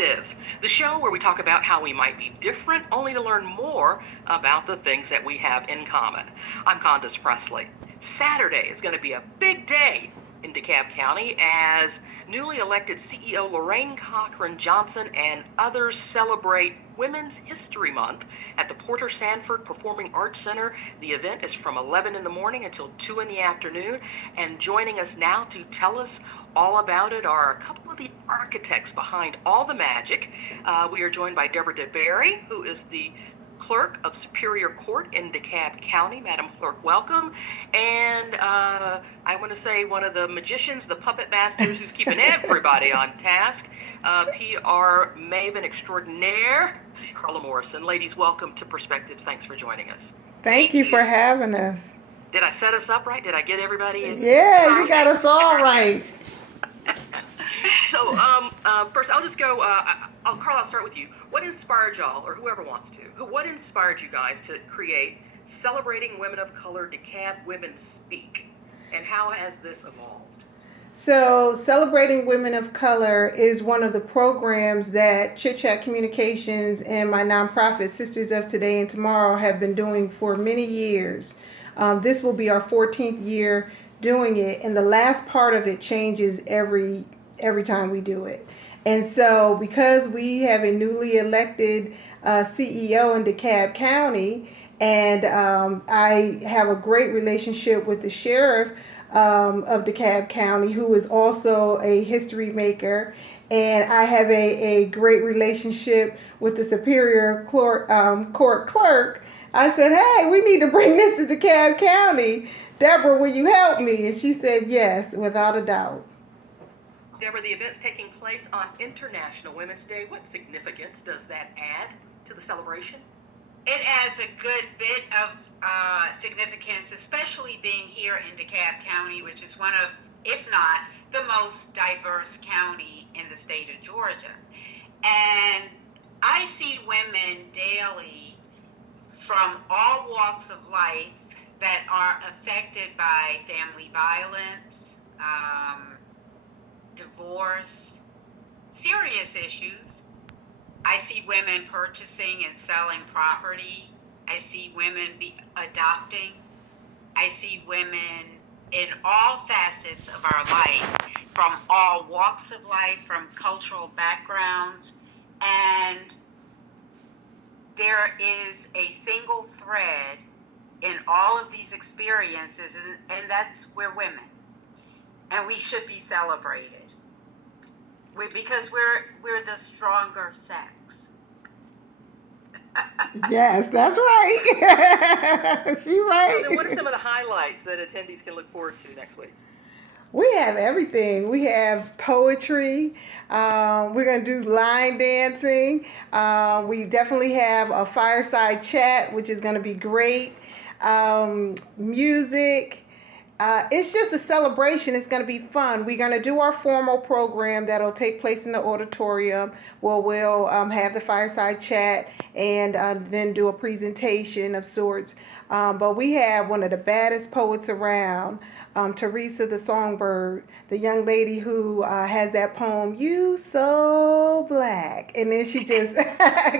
Perspectives, the show where we talk about how we might be different only to learn more about the things that we have in common. I'm Condace Presley. Saturday is going to be a big day in DeKalb County as newly elected CEO Lorraine Cochran Johnson and others celebrate Women's History Month at the Porter Sanford Performing Arts Center. The event is from 11 in the morning until 2 in the afternoon. And joining us now to tell us all about it are a couple of the architects behind all the magic. We are joined by Debra DeBerry, who is the Clerk of Superior Court in DeKalb County. Madam Clerk, welcome. And I want to say one of the magicians, the puppet masters who's keeping everybody on task, PR Maven extraordinaire, Carla Morrison. Ladies, welcome to Perspectives. Thanks for joining us. Thank you for having us. Did I set us up right? Did I get everybody in? Yeah, you got us all right. So first, I'll just go. Carl, I'll start with you. What inspired y'all, or whoever wants to? What inspired you guys to create Celebrating Women of Color DeKalb Women Speak, and how has this evolved? So, Celebrating Women of Color is one of the programs that Chit Chat Communications and my nonprofit Sisters of Today and Tomorrow have been doing for many years. This will be our 14th year doing it, and the last part of it changes every time we do it. And so, because we have a newly elected CEO in DeKalb County, and I have a great relationship with the sheriff of DeKalb County, who is also a history maker, and I have a great relationship with the Superior Court clerk, I said, hey, we need to bring this to DeKalb County. Debra, will you help me? And she said yes, without a doubt. Debra, the event's taking place on International Women's Day. What significance does that add to the celebration? It adds a good bit of significance, especially being here in DeKalb County, which is one of, if not, the most diverse county in the state of Georgia. And I see women daily from all walks of life that are affected by family violence, divorce, serious issues. I see women purchasing and selling property. I see women adopting. I see women in all facets of our life, from all walks of life, from cultural backgrounds. And there is a single thread in all of these experiences, and that's we're women. And we should be celebrated because we're the stronger sex. Yes, that's right. She's right. So then what are some of the highlights that attendees can look forward to next week? We have everything. We have poetry. We're going to do line dancing. We definitely have a fireside chat, which is going to be great. Music. It's just a celebration. It's going to be fun. We're going to do our formal program that'll take place in the auditorium where we'll have the fireside chat and then do a presentation of sorts. But we have one of the baddest poets around, Teresa the Songbird, the young lady who has that poem, You So Black. And then she just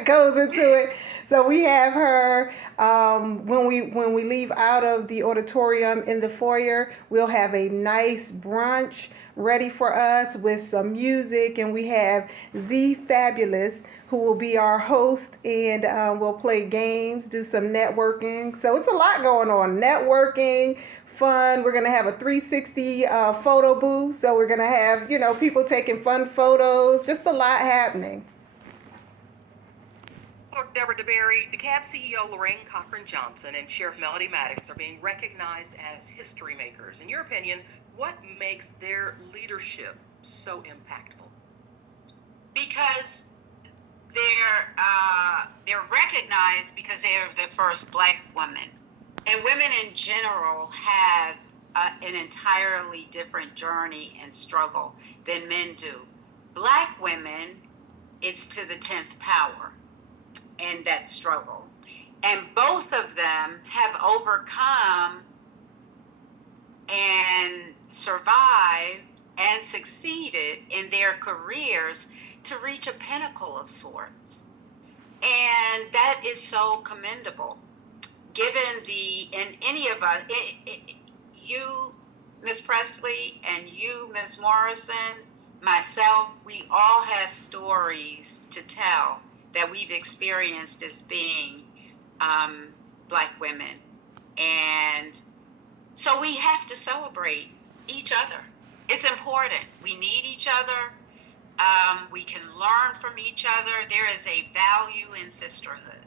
goes into it. So we have her when we leave out of the auditorium in the foyer, we'll have a nice brunch ready for us with some music, and we have Z Fabulous, who will be our host, and we'll play games, do some networking. So it's a lot going on. Networking, fun. We're going to have a 360 photo booth. So we're going to have, people taking fun photos, just a lot happening. Clerk Debra DeBerry, DeKalb CEO Lorraine Cochran Johnson, and Sheriff Melody Maddox are being recognized as history makers. In your opinion, what makes their leadership so impactful? Because they're recognized because they are the first Black women, and women in general have an entirely different journey and struggle than men do. Black women, it's to the 10th power in that struggle. And both of them have overcome and survived and succeeded in their careers to reach a pinnacle of sorts. And that is so commendable. Given and any of us, you, Ms. Presley, and you, Ms. Morrison, myself, we all have stories to tell that we've experienced as being Black women. And so we have to celebrate each other. It's important. We need each other. We can learn from each other. There is a value in sisterhood.